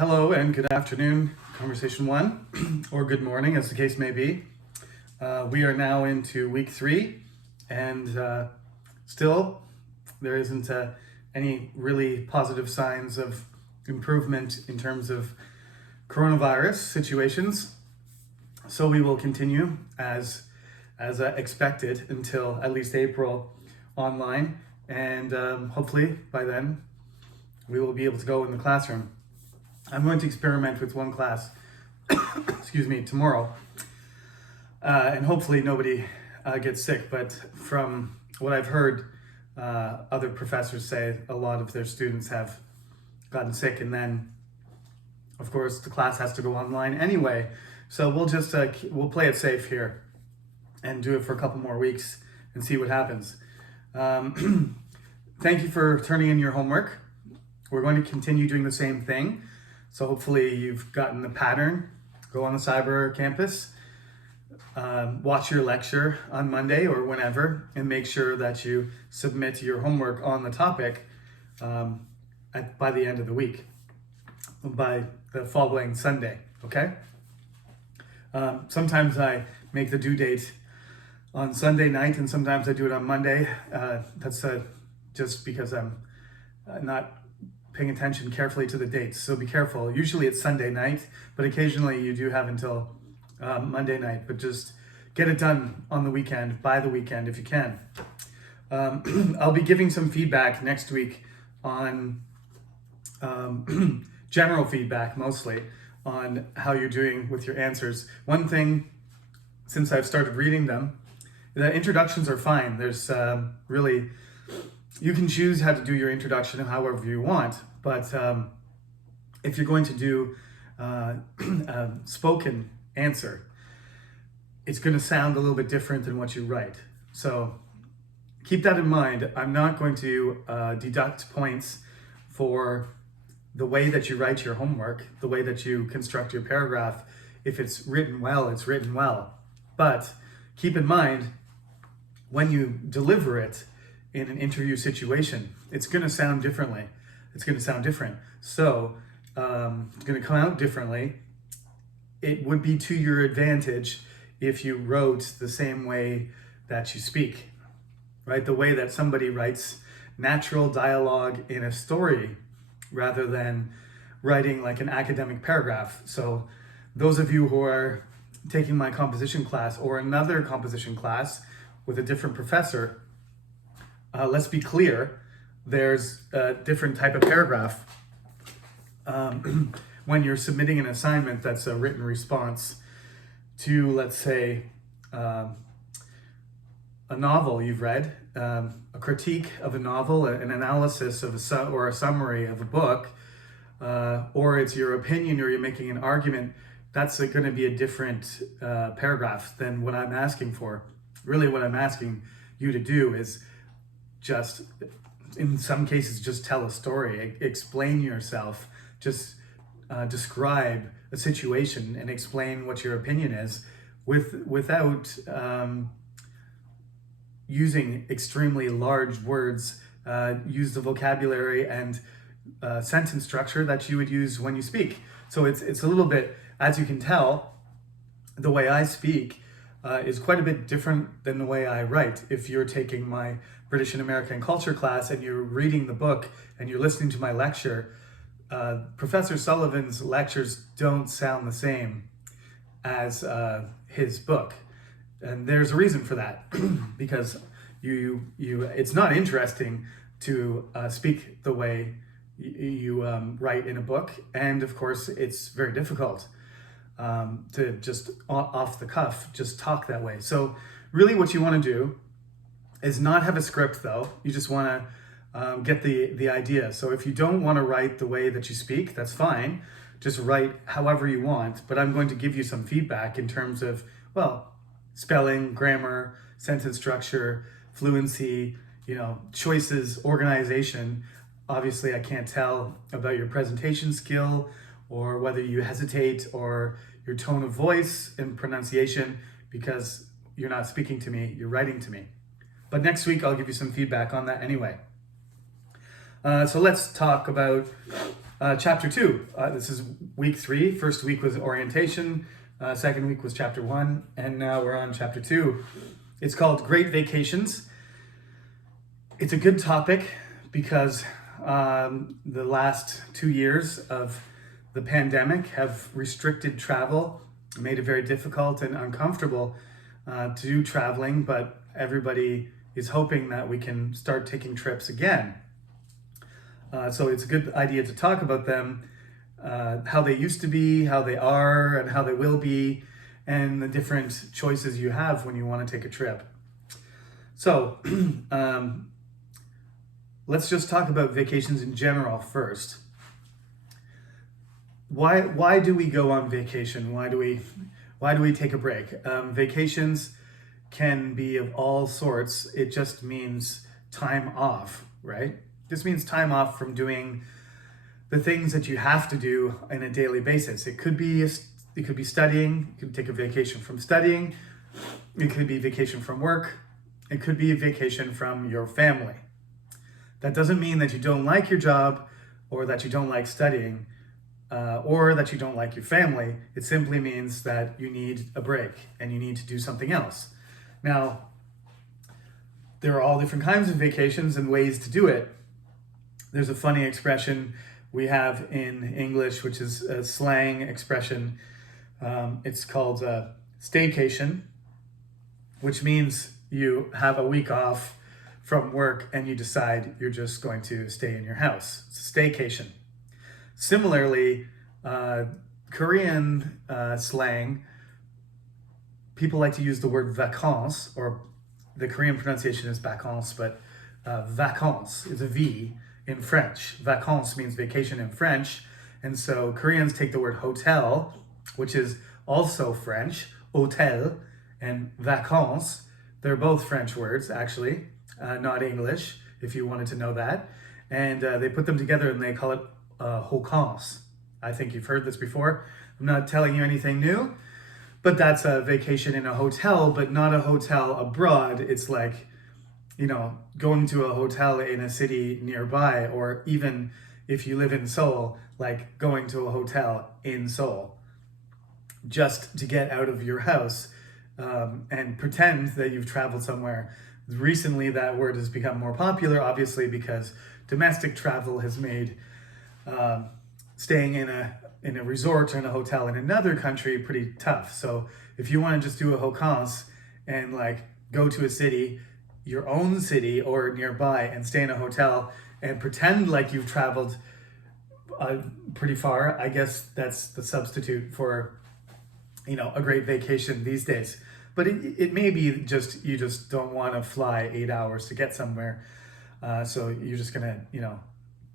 Hello and good afternoon, Conversation 1, or good morning as the case may be. We are now into week 3 and still there isn't any really positive signs of improvement in terms of coronavirus situations. So we will continue as expected until at least April online, and hopefully by then we will be able to go in the classroom. I'm going to experiment with one class, excuse me, tomorrow, and hopefully nobody gets sick. But from what I've heard, other professors say a lot of their students have gotten sick, and then, of course, the class has to go online anyway. So we'll just we'll play it safe here and do it for a couple more weeks and see what happens. Thank you for turning in your homework. We're going to continue doing the same thing. So hopefully you've gotten the pattern. Go on the cyber campus, watch your lecture on Monday or whenever, and make sure that you submit your homework on the topic by the end of the week, by the following Sunday, okay? Sometimes I make the due date on Sunday night and sometimes I do it on Monday. That's just because I'm not paying attention carefully to the dates, so be careful. Usually it's Sunday night, but occasionally you do have until Monday night, but just get it done on the weekend, by the weekend if you can. I'll be giving some feedback next week on general feedback, mostly on how you're doing with your answers. One thing, since I've started reading them, the introductions are fine. There's really, you can choose how to do your introduction however you want, but if you're going to do a spoken answer, it's going to sound a little bit different than what you write. So keep that in mind. I'm not going to deduct points for the way that you write your homework, the way that you construct your paragraph. If it's written well, it's written well. But keep in mind, when you deliver it in an interview situation, it's going to sound differently. It's going to sound different. So it's going to come out differently. It would be to your advantage if you wrote the same way that you speak, right? The way that somebody writes natural dialogue in a story rather than writing like an academic paragraph. So those of you who are taking my composition class or another composition class with a different professor, let's be clear, there's a different type of paragraph. When you're submitting an assignment that's a written response to, let's say, a novel you've read, a critique of a novel, an analysis of or a summary of a book, or it's your opinion or you're making an argument, that's going to be a different paragraph than what I'm asking for. Really what I'm asking you to do is just, in some cases, just tell a story, explain yourself, just describe a situation and explain what your opinion is without using extremely large words. Use the vocabulary and sentence structure that you would use when you speak. So it's a little bit, as you can tell, the way I speak is quite a bit different than the way I write. If you're taking my British and American culture class and you're reading the book and you're listening to my lecture, Professor Sullivan's lectures don't sound the same as his book. And there's a reason for that, because it's not interesting to speak the way you write in a book. And of course, it's very difficult to just off the cuff, just talk that way. So really what you want to do is not have a script though. You just want to get the idea. So if you don't want to write the way that you speak, that's fine. Just write however you want, but I'm going to give you some feedback in terms of, well, spelling, grammar, sentence structure, fluency, choices, organization. Obviously, I can't tell about your presentation skill or whether you hesitate or your tone of voice and pronunciation because you're not speaking to me, you're writing to me. But next week, I'll give you some feedback on that anyway. So let's talk about Chapter 2, this is week 3. First week was orientation, second week was chapter 1, and now we're on chapter 2. It's called Great Vacations. It's a good topic because the last 2 years of the pandemic have restricted travel, made it very difficult and uncomfortable to do traveling, but everybody is hoping that we can start taking trips again. So it's a good idea to talk about them, how they used to be, how they are, and how they will be, and the different choices you have when you want to take a trip. So let's just talk about vacations in general first. Why do we go on vacation? Why do we take a break? Vacations can be of all sorts. It just means time off, right? This means time off from doing the things that you have to do on a daily basis. It could be studying. You could take a vacation from studying. It could be vacation from work. It could be a vacation from your family. That doesn't mean that you don't like your job or that you don't like studying or that you don't like your family. It simply means that you need a break and you need to do something else. Now, there are all different kinds of vacations and ways to do it. There's a funny expression we have in English, which is a slang expression. It's called staycation, which means you have a week off from work and you decide you're just going to stay in your house. It's a staycation. Similarly, Korean slang, people like to use the word vacances, or the Korean pronunciation is vacances, but vacances is a V in French. Vacances means vacation in French. And so Koreans take the word hotel, which is also French, hôtel, and vacances. They're both French words, actually, not English, if you wanted to know that. And they put them together and they call it vacances. I think you've heard this before. I'm not telling you anything new, but that's a vacation in a hotel, but not a hotel abroad. It's like, going to a hotel in a city nearby, or even if you live in Seoul, like going to a hotel in Seoul, just to get out of your house and pretend that you've traveled somewhere. Recently, that word has become more popular, obviously, because domestic travel has made staying in a resort or in a hotel in another country pretty tough. So if you want to just do a vacances and like go to a city, your own city or nearby, and stay in a hotel and pretend like you've traveled pretty far, I guess that's the substitute for a great vacation these days. But it may be just you just don't want to fly 8 hours to get somewhere, so you're just gonna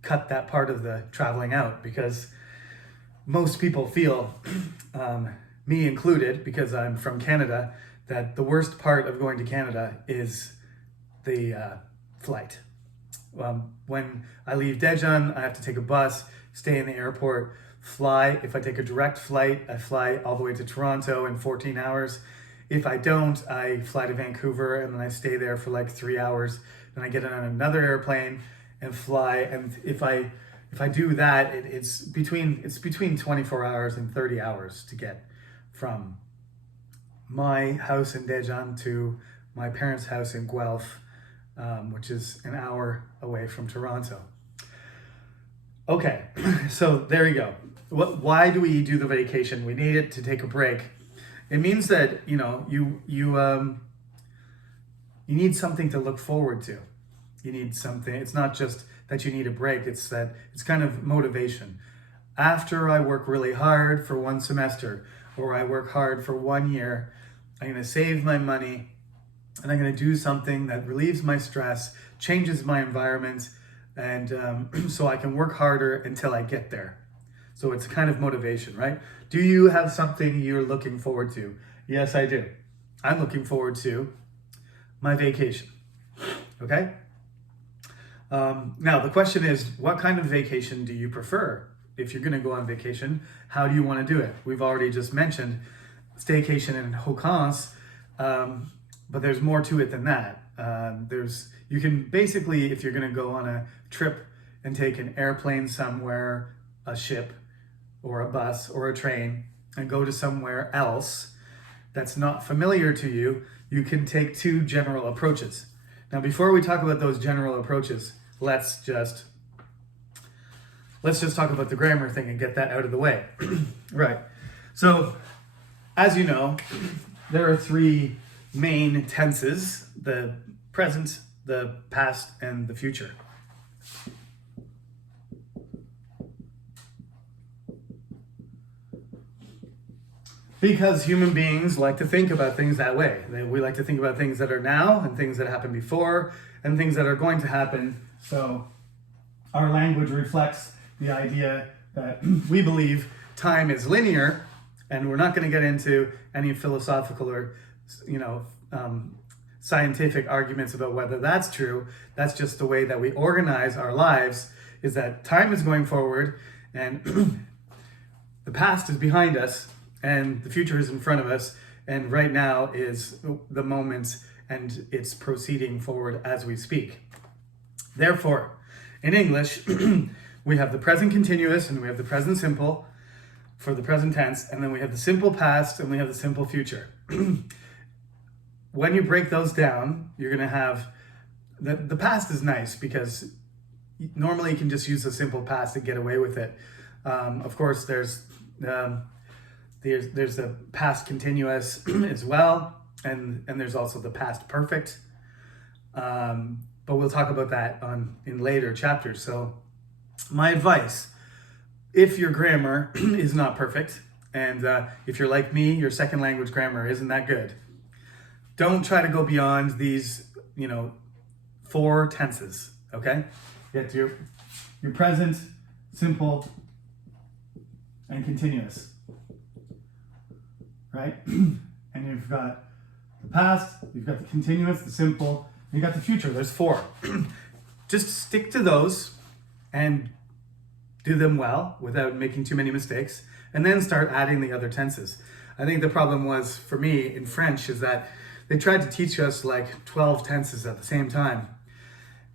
cut that part of the traveling out, because most people feel, me included, because I'm from Canada, that the worst part of going to Canada is the flight. When I leave Daejeon, I have to take a bus, stay in the airport, fly. If I take a direct flight, I fly all the way to Toronto in 14 hours. If I don't, I fly to Vancouver and then I stay there for like 3 hours. Then I get on another airplane and fly. And if I do that, it's between 24 hours and 30 hours to get from my house in Daejeon to my parents' house in Guelph, which is an hour away from Toronto. Okay, so there you go. Why do we do the vacation? We need it to take a break. It means that you need something to look forward to. You need something. It's not just that you need a break. It's that it's kind of motivation. After I work really hard for one semester, or I work hard for 1 year, I'm going to save my money and I'm going to do something that relieves my stress, changes my environment, and so I can work harder until I get there. So it's a kind of motivation, right? Do you have something you're looking forward to? Yes, I do. I'm looking forward to my vacation. Okay? Now, the question is, what kind of vacation do you prefer? If you're going to go on vacation, how do you want to do it? We've already just mentioned staycation and vacances, but there's more to it than that. You can basically, if you're going to go on a trip and take an airplane somewhere, a ship or a bus or a train and go to somewhere else that's not familiar to you, you can take two general approaches. Now, before we talk about those general approaches, let's just talk about the grammar thing and get that out of the way. Right. So, as you know, there are three main tenses: the present, the past, and the future. Because human beings like to think about things that way. We like to think about things that are now and things that happened before and things that are going to happen. So our language reflects the idea that we believe time is linear, and we're not going to get into any philosophical or, scientific arguments about whether that's true. That's just the way that we organize our lives, is that time is going forward and the past is behind us and the future is in front of us, and right now is the moment and it's proceeding forward as we speak. Therefore, in English, we have the present continuous and we have the present simple for the present tense, and then we have the simple past and we have the simple future. When you break those down, you're going to have the past is nice because normally you can just use the simple past and get away with it. Of course, there's the past continuous as well, and there's also the past perfect. But we'll talk about that in later chapters. So my advice, if your grammar is not perfect, and if you're like me, your second language grammar isn't that good, don't try to go beyond these, 4 tenses, okay? Get your present, simple, and continuous, right? And you've got the past, you've got the continuous, the simple, and you've got the future. There's 4. Just stick to those and do them well without making too many mistakes, and then start adding the other tenses. I think the problem was, for me, in French, is that they tried to teach us like 12 tenses at the same time.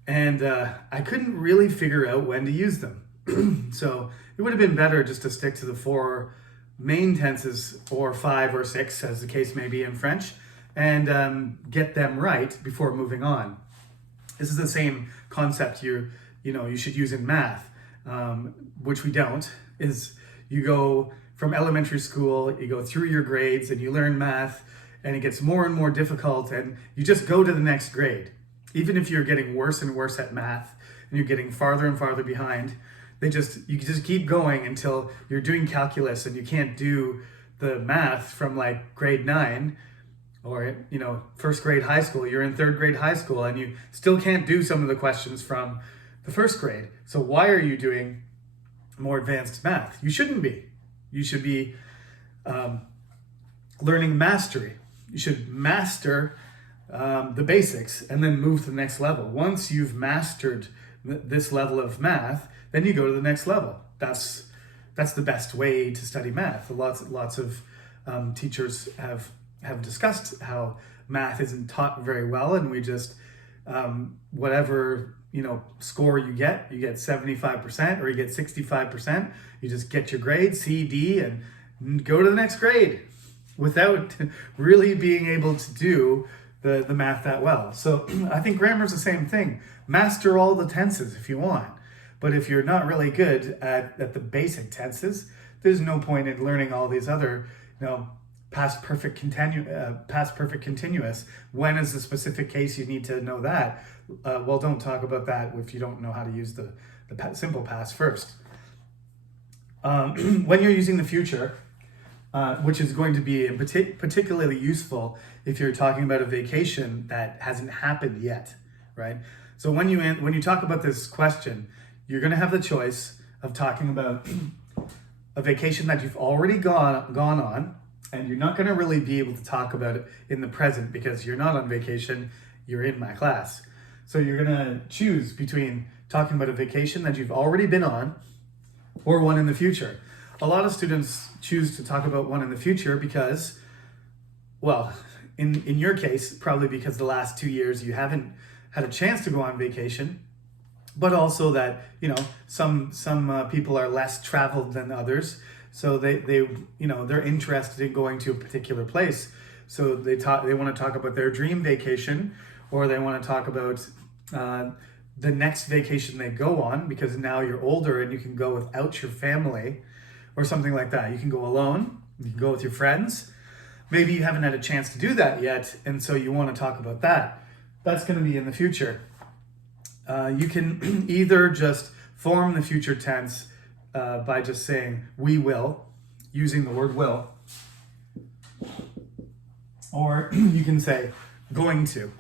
And I couldn't really figure out when to use them. So it would have been better just to stick to the 4 main tenses, or 5 or 6, as the case may be in French, and get them right before moving on. This is the same concept you should use in math, which we don't, is you go from elementary school, you go through your grades and you learn math, and it gets more and more difficult, and you just go to the next grade. Even if you're getting worse and worse at math and you're getting farther and farther behind, you just keep going until you're doing calculus and you can't do the math from like grade 9 or first grade high school. You're in 3rd grade high school and you still can't do some of the questions from the 1st grade. So why are you doing more advanced math? You shouldn't be. You should be learning mastery. You should master the basics and then move to the next level. Once you've mastered this level of math, then you go to the next level. That's the best way to study math. Lots of teachers have discussed how math isn't taught very well, and we just whatever score you get 75% or you get 65%. You just get your grade C, D, and go to the next grade without really being able to do the math that well. So I think grammar is the same thing. Master all the tenses if you want. But if you're not really good at the basic tenses, there's no point in learning all these other, past perfect continuous. When is the specific case you need to know that? Well, don't talk about that if you don't know how to use the simple past first. When you're using the future, which is going to be particularly useful if you're talking about a vacation that hasn't happened yet, right? So when you talk about this question, you're going to have the choice of talking about a vacation that you've already gone on, and you're not going to really be able to talk about it in the present because you're not on vacation, you're in my class. So you're going to choose between talking about a vacation that you've already been on or one in the future. A lot of students choose to talk about one in the future because, well, in your case, probably because the last 2 years you haven't had a chance to go on vacation. but also that, some people are less traveled than others, so they're interested in going to a particular place, so they want to talk about their dream vacation, or they want to talk about the next vacation they go on, because now you're older and you can go without your family or something like that. You can go alone, you can go with your friends. Maybe you haven't had a chance to do that yet, and so you want to talk about that. That's going to be in the future. You can either just form the future tense by just saying we will, using the word will, or you can say going to.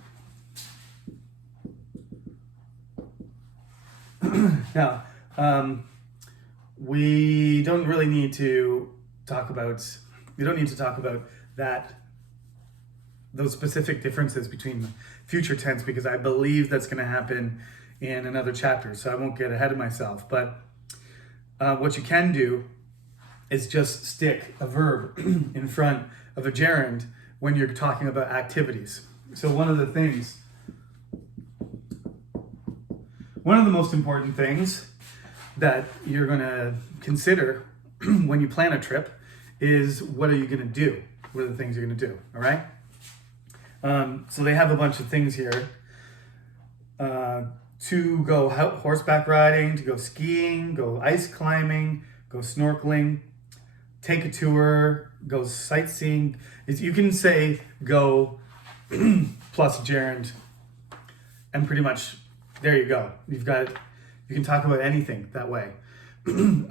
Now, we don't really need to talk about, those specific differences between the future tense, because I believe that's going to happen in another chapter, so I won't get ahead of myself. But what you can do is just stick a verb in front of a gerund when you're talking about activities. So one of the most important things that you're going to consider when you plan a trip is, what are you going to do? What are the things you're going to do? All right. So they have a bunch of things here. To go horseback riding, to go skiing, go ice climbing, go snorkeling, take a tour, go sightseeing. You can say go plus gerund, and pretty much there you go. You can talk about anything that way. You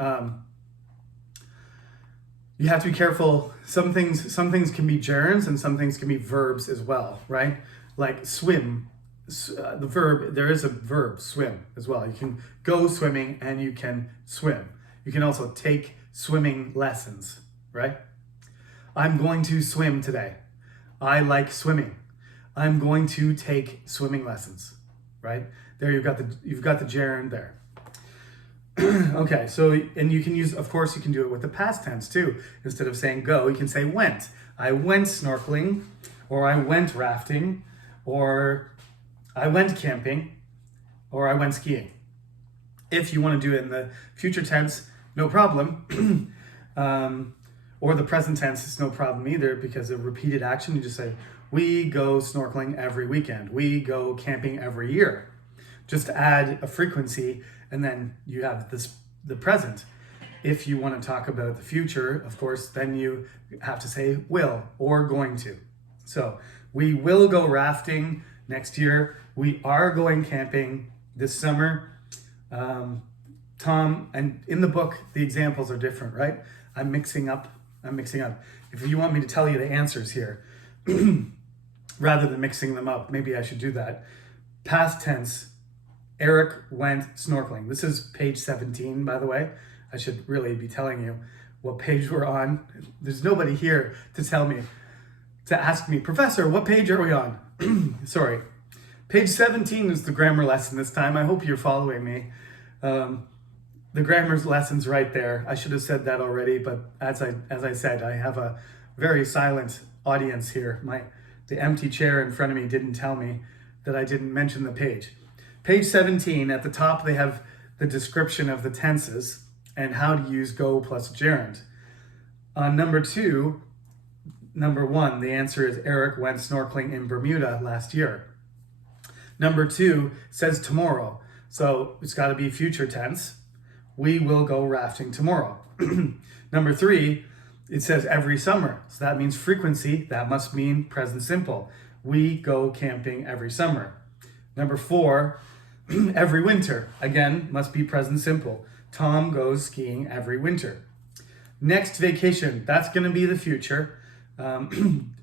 have to be careful. Some things can be gerunds and some things can be verbs as well, right? Like swim. The verb, there is a verb, swim, as well. You can go swimming and you can swim. You can also take swimming lessons, right? I'm going to swim today. I like swimming. I'm going to take swimming lessons, right? There you've got the gerund there. Okay, so, and you can use, of course, you can do it with the past tense too. Instead of saying go, you can say went. I went snorkeling, or I went rafting, or I went camping, or I went skiing. If you want to do it in the future tense, no problem. Or the present tense is no problem either, because of repeated action. You just say, we go snorkeling every weekend. We go camping every year. Just add a frequency, and then you have the present. If you want to talk about the future, of course, then you have to say will or going to. So we will go rafting next year. We are going camping this summer. Tom, and in the book, the examples are different, right? I'm mixing up. If you want me to tell you the answers here, rather than mixing them up, maybe I should do that. Past tense, Eric went snorkeling. This is page 17, by the way. I should really be telling you what page we're on. There's nobody here to ask me, Professor, what page are we on? Sorry. Page 17 is the grammar lesson this time. I hope you're following me. The grammar's lesson's right there. I should have said that already, but as I said, I have a very silent audience here. The empty chair in front of me didn't tell me that I didn't mention the page. Page 17, at the top they have the description of the tenses and how to use go plus gerund. On number 1, the answer is Eric went snorkeling in Bermuda last year. Number 2 says tomorrow, so it's got to be future tense. We will go rafting tomorrow. Number 3, it says every summer, so that means frequency. That must mean present simple. We go camping every summer. Number 4, every winter, again, must be present simple. Tom goes skiing every winter. Next vacation, that's going to be the future.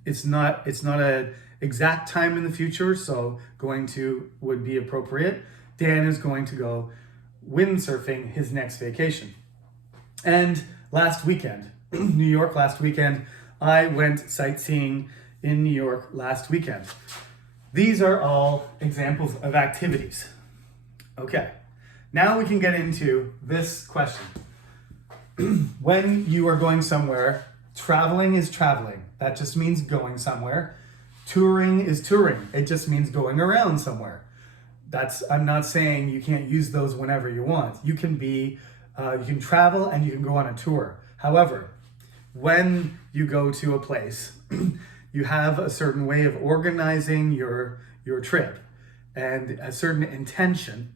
It's not a exact time in the future, so going to would be appropriate. Dan is going to go windsurfing his next vacation. And last weekend, New York last weekend, I went sightseeing in New York last weekend. These are all examples of activities. Okay, now we can get into this question. When you are going somewhere, traveling is traveling. That just means going somewhere. Touring is touring. It just means going around somewhere. I'm not saying you can't use those whenever you want. You can travel and you can go on a tour. However, when you go to a place, you have a certain way of organizing your trip and a certain intention,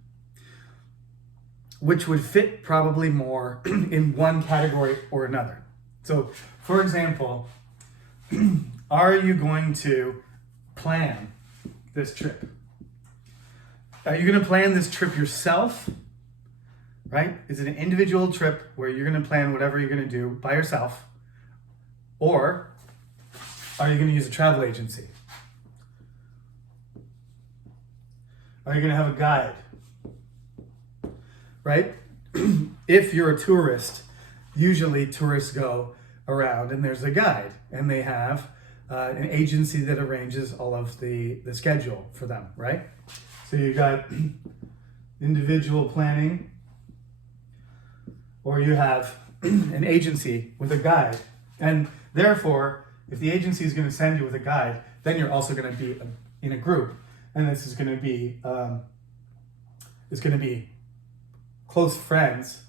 which would fit probably more in one category or another. So, for example, are you going to plan this trip? Are you going to plan this trip yourself? Right? Is it an individual trip where you're going to plan whatever you're going to do by yourself? Or are you going to use a travel agency? Are you going to have a guide? Right? If you're a tourist, usually tourists go around and there's a guide and they have an agency that arranges all of the schedule for them, right? So you got individual planning, or you have an agency with a guide. And therefore, if the agency is going to send you with a guide, then you're also going to be in a group. And this is going to be, close friends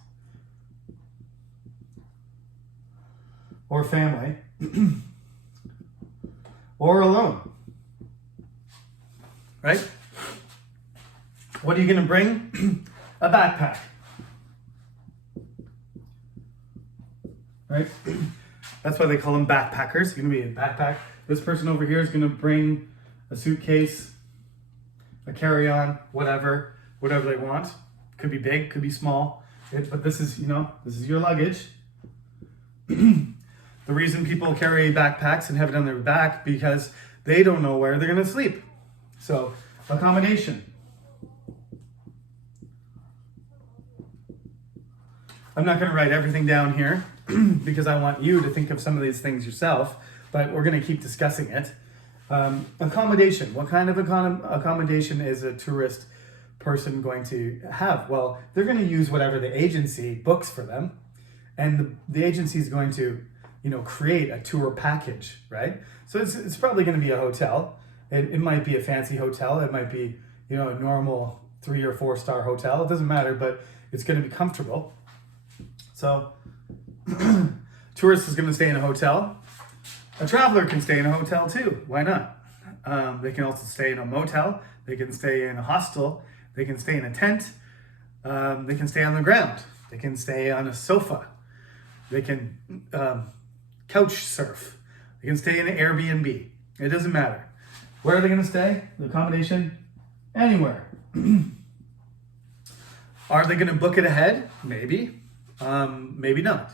or family or alone, right? What are you going to bring? A backpack, right? That's why they call them backpackers. It's going to be a backpack. This person over here is going to bring a suitcase, a carry-on, whatever they want. Could be big, could be small, but this is your luggage. The reason people carry backpacks and have it on their back because they don't know where they're going to sleep. So, accommodation. I'm not going to write everything down here because I want you to think of some of these things yourself, but we're going to keep discussing it. Accommodation. What kind of accommodation is a tourist person going to have? Well, they're going to use whatever the agency books for them, and the agency is going to create a tour package, right? So it's probably going to be a hotel. It might be a fancy hotel. It might be a normal 3 or 4 star hotel. It doesn't matter, but it's going to be comfortable. So tourist is going to stay in a hotel. A traveler can stay in a hotel too. Why not? They can also stay in a motel. They can stay in a hostel. They can stay in a tent. They can stay on the ground. They can stay on a sofa. They can couch surf. They can stay in an Airbnb. It doesn't matter. Where are they going to stay? The accommodation? Anywhere. Are they going to book it ahead? Maybe. Maybe not.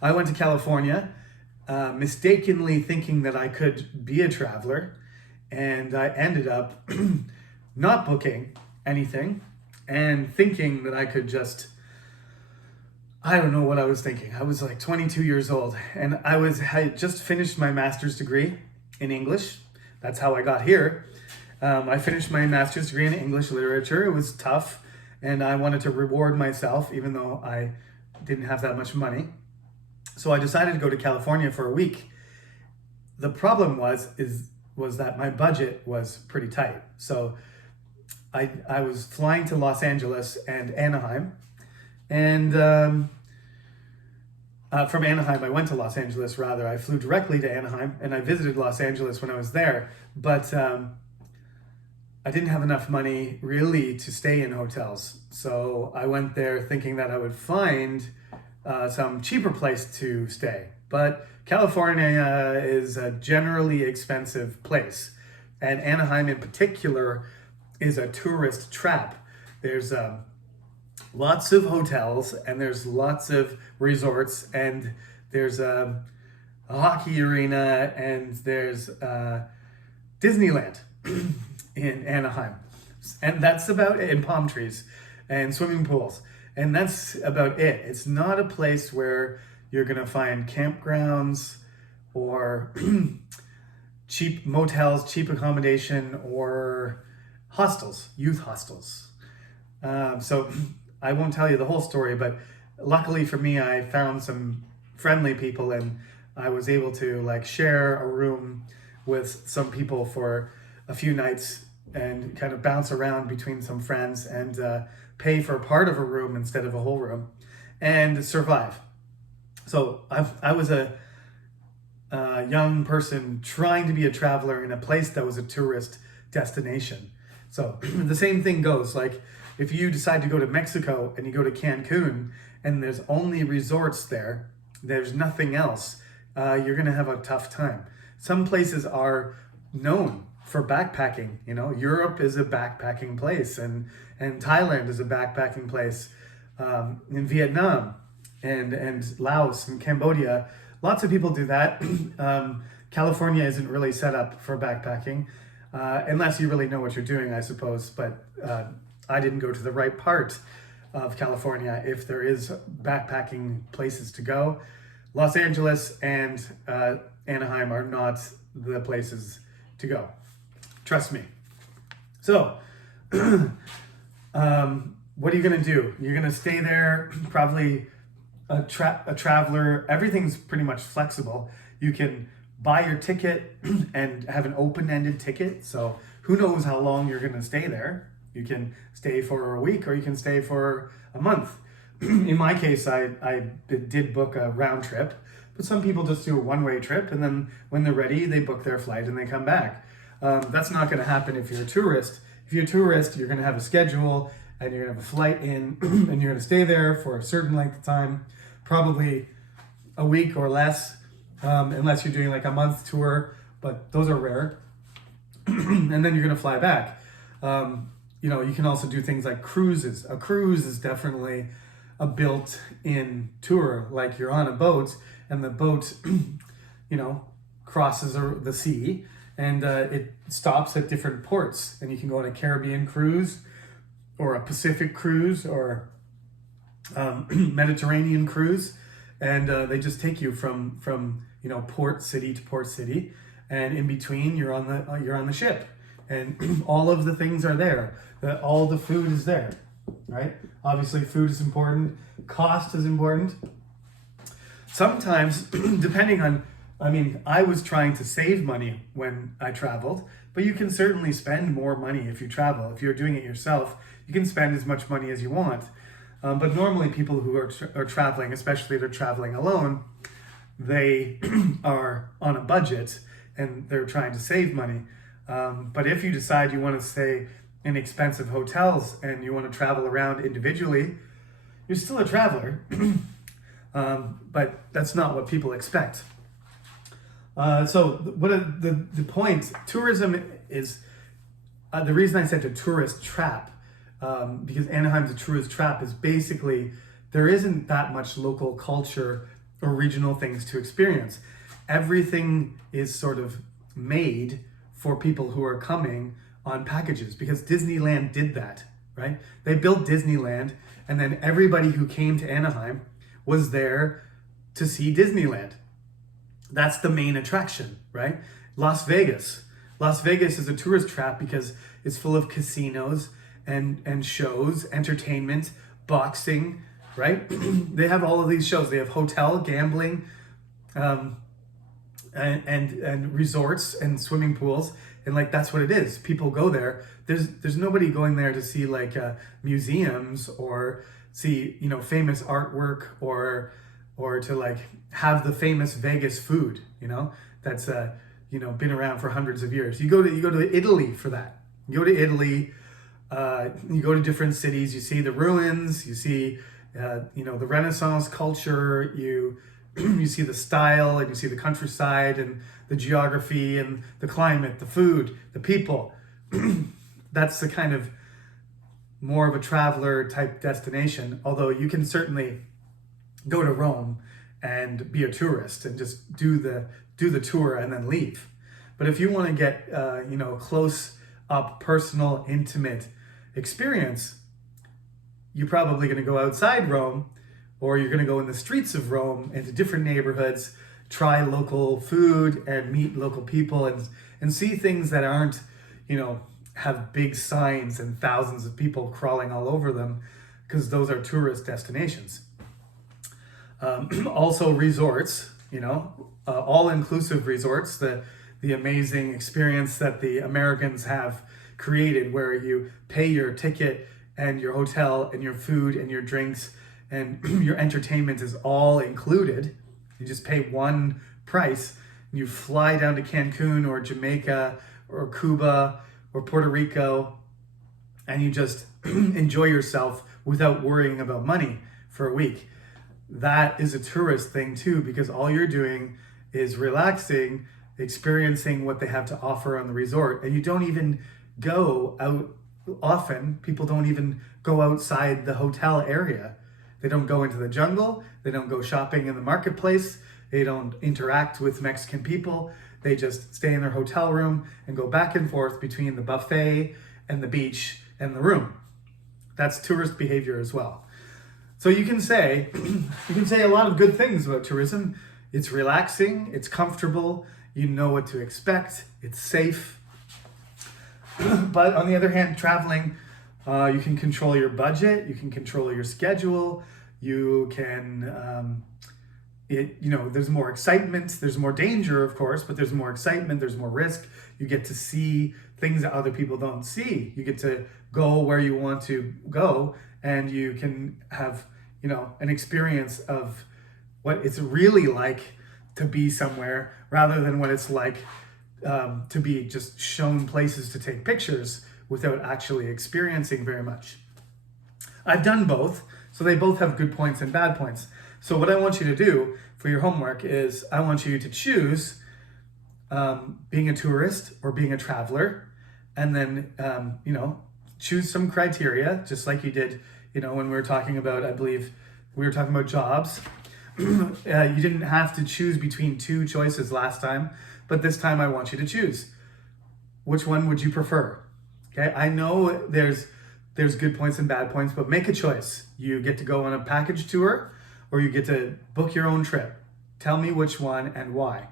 I went to California mistakenly thinking that I could be a traveler, and I ended up not booking anything and thinking that I could I don't know what I was thinking. I was like 22 years old, and I had just finished my master's degree in English. That's how I got here. I finished my master's degree in English literature. It was tough, and I wanted to reward myself, even though I didn't have that much money. So I decided to go to California for a week. The problem was that my budget was pretty tight. So I was flying to Los Angeles and Anaheim, and from Anaheim I went to Los Angeles. Rather, I flew directly to Anaheim, and I visited Los Angeles when I was there. But I didn't have enough money really to stay in hotels, so I went there thinking that I would find some cheaper place to stay. But California is a generally expensive place, and Anaheim in particular is a tourist trap. There's lots of hotels, and there's lots of resorts, and there's a hockey arena, and there's Disneyland in Anaheim. And that's about it, and palm trees and swimming pools. And that's about it. It's not a place where you're going to find campgrounds or cheap motels, cheap accommodation, or hostels, youth hostels. So I won't tell you the whole story, but luckily for me, I found some friendly people, and I was able to share a room with some people for a few nights and kind of bounce around between some friends and pay for part of a room instead of a whole room and survive. So I was a young person trying to be a traveler in a place that was a tourist destination. So the same thing goes, like if you decide to go to Mexico and you go to Cancun and there's only resorts there, there's nothing else, you're gonna have a tough time. Some places are known for backpacking. You know, Europe is a backpacking place, and Thailand is a backpacking place. In Vietnam and Laos and Cambodia, lots of people do that. California isn't really set up for backpacking, unless you really know what you're doing, I suppose. But I didn't go to the right part of California if there is backpacking places to go. Los Angeles and Anaheim are not the places to go. Trust me. So, what are you gonna do? You're gonna stay there, probably a traveler. Everything's pretty much flexible. You can buy your ticket and have an open-ended ticket. So who knows how long you're gonna stay there. You can stay for a week or you can stay for a month. In my case, I did book a round trip, but some people just do a one-way trip, and then when they're ready, they book their flight and they come back. That's not going to happen if you're a tourist. If you're a tourist, you're going to have a schedule, and you're going to have a flight in, and you're going to stay there for a certain length of time, probably a week or less, unless you're doing like a month tour, but those are rare. And then you're going to fly back. You know, you can also do things like cruises. A cruise is definitely a built-in tour, like you're on a boat and the boat, you know, crosses the sea and it stops at different ports, and you can go on a Caribbean cruise or a Pacific cruise or Mediterranean cruise, and they just take you from you know, port city to port city, and in between you're on the ship, and all of the things are there. All the food is there. Right? Obviously, food is important. Cost is important. Sometimes, depending on, I mean, I was trying to save money when I traveled, but you can certainly spend more money if you travel. If you're doing it yourself, you can spend as much money as you want. But normally people who are traveling, especially if they're traveling alone, they are on a budget and they're trying to save money. But if you decide you want to stay in expensive hotels and you want to travel around individually, you're still a traveler. But that's not what people expect. So the point, tourism is, the reason I said a tourist trap, because Anaheim's a tourist trap, is basically there isn't that much local culture or regional things to experience. Everything is sort of made for people who are coming on packages, because Disneyland did that, right? They built Disneyland, and then everybody who came to Anaheim was there to see Disneyland. That's the main attraction, right? Las Vegas. Las Vegas is a tourist trap because it's full of casinos and shows, entertainment, boxing, right? They have all of these shows. They have hotel, gambling, and resorts and swimming pools. And like, that's what it is. People go there. There's nobody going there to see like museums or see, you know, famous artwork or to like have the famous Vegas food, you know, that's you know, been around for hundreds of years. You go to Italy for that. You go to Italy, you go to different cities, you see the ruins, you see you know, the Renaissance culture, you see the style, and you see the countryside and the geography and the climate, the food, the people. That's the kind of more of a traveler type destination, although you can certainly go to Rome and be a tourist and just do the tour and then leave. But if you want to get you know, close up, personal, intimate experience, you're probably going to go outside Rome, or you're going to go in the streets of Rome into different neighborhoods, try local food and meet local people and see things that aren't, you know, have big signs and thousands of people crawling all over them, because those are tourist destinations. Also resorts, you know, all-inclusive resorts, the amazing experience that the Americans have created where you pay your ticket and your hotel and your food and your drinks and your entertainment is all included. You just pay one price and you fly down to Cancun or Jamaica or Cuba or Puerto Rico and you just enjoy yourself without worrying about money for a week. That is a tourist thing too, because all you're doing is relaxing, experiencing what they have to offer on the resort, and you don't even go out often. People don't even go outside the hotel area. They don't go into the jungle. They don't go shopping in the marketplace. They don't interact with Mexican people. They just stay in their hotel room and go back and forth between the buffet and the beach and the room. That's tourist behavior as well. So you can say a lot of good things about tourism. It's relaxing, it's comfortable, you know what to expect, it's safe. But on the other hand, traveling, you can control your budget, you can control your schedule, you can, there's more excitement, there's more danger, of course, but there's more excitement, there's more risk. You get to see things that other people don't see. You get to go where you want to go, and you can have, an experience of what it's really like to be somewhere rather than what it's like to be just shown places to take pictures without actually experiencing very much. I've done both, so they both have good points and bad points. So what I want you to do for your homework is I want you to choose being a tourist or being a traveler, and then, choose some criteria, just like you did, when we were talking about, I believe we were talking about jobs. You didn't have to choose between two choices last time, but this time I want you to choose. Which one would you prefer? Okay, I know there's good points and bad points, but make a choice. You get to go on a package tour or you get to book your own trip. Tell me which one and why.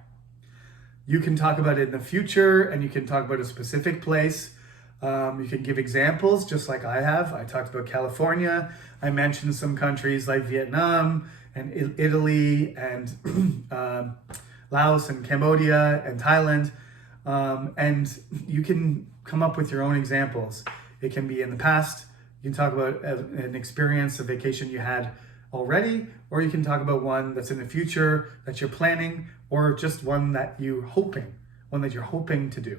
You can talk about it in the future and you can talk about a specific place. You can give examples just like I have. I talked about California. I mentioned some countries like Vietnam and Italy and Laos and Cambodia and Thailand. And you can come up with your own examples. It can be in the past. You can talk about an experience, a vacation you had already, or you can talk about one that's in the future that you're planning, or just one that you're hoping to do.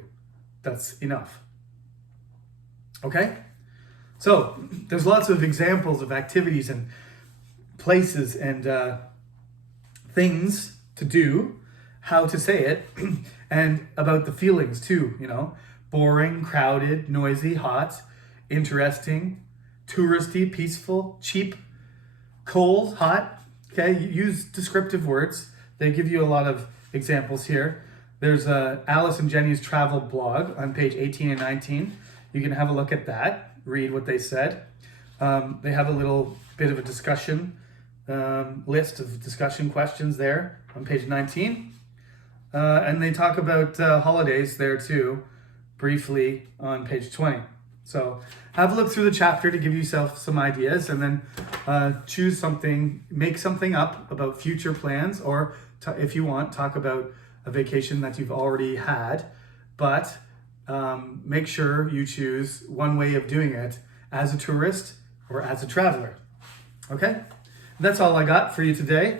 That's enough. Okay? So there's lots of examples of activities and places and things to do, how to say it, and about the feelings too, boring, crowded, noisy, hot, interesting, touristy, peaceful, cheap, cold, hot. Okay, use descriptive words. They give you a lot of examples here. There's Alice and Jenny's travel blog on page 18 and 19. You can have a look at that, read what they said. They have a little bit of a discussion list of discussion questions there on page 19. And they talk about holidays there too, briefly on page 20. So have a look through the chapter to give yourself some ideas, and then choose something, make something up about future plans, or if you want, talk about a vacation that you've already had, but make sure you choose one way of doing it as a tourist or as a traveler. Okay? That's all I got for you today.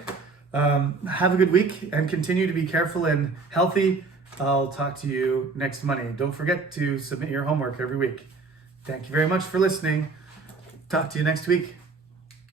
Have a good week and continue to be careful and healthy. I'll talk to you next Monday. Don't forget to submit your homework every week. Thank you very much for listening. Talk to you next week.